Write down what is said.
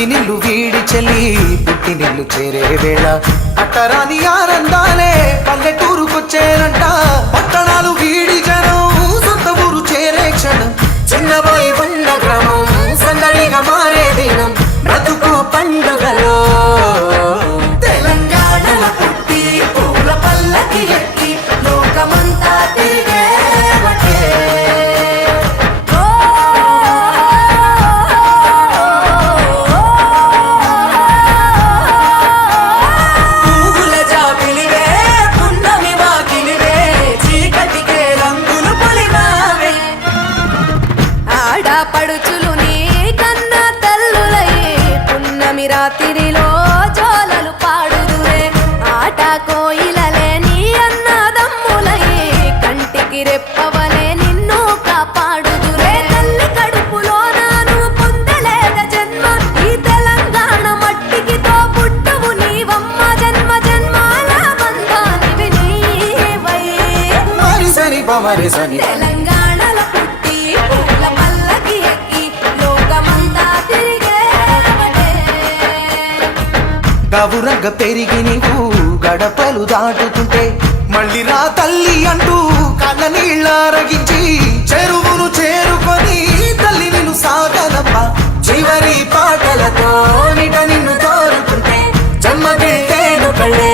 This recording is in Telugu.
మెట్టినిల్లు వీడి చెల్లి పుట్టినిల్లు చేరే వేళ అట్టరాని ఆనందాలే పల్లెటూరుకొచ్చేనంట. పట్టణాలు వీడి జనం సొంత ఊరు చేరే క్షణం చిన్నబోయి బండ గ్రామం సందడిగా మారే దినం బ్రతుకు పండుగలో తెలంగాణల పుట్టి పూల పల్లకి ఎక్కి లోకమంతా తిరిగేవటే. పువ్వుల జాబిలివే పున్నమి వాకిలివే చీకటికే రంగులు పొలిమావే. ఆడపడుచులు నీ కన్న తల్లులయ్యే పున్నమి రాత్రిలో జోలలు పాడుదురే. ఆట కోయిలలే నీ అన్నదమ్ములయ్యే కంటికి రెప్పవలే నిన్ను కాపాడుదురే. తల్లి కడుపులో నాను పొందలేద జన్మ ఈ తెలంగాణ మట్టికి తో పుట్టవు నీవమ్మ. జన్మ జన్మాల బంధానివి నీవై మరిసని పమరిసని తెలంగాణలో పుట్టి పూల పల్లకి ఎక్కి లోకమంతా తిరిగేవటే. గవురగ పెరిగి నీవు గడపలు దాటుతుంటే మళ్ళీ రా తల్లి అంటూ కళ్ళ నీళ్ళరగించి చెరువును చేరుకొని తల్లి నిన్ను సాగనప్ప. చివరి పాటలతో నిట నిన్ను తోరుకుంటే జన్మకెళ్ళేను కళ్ళే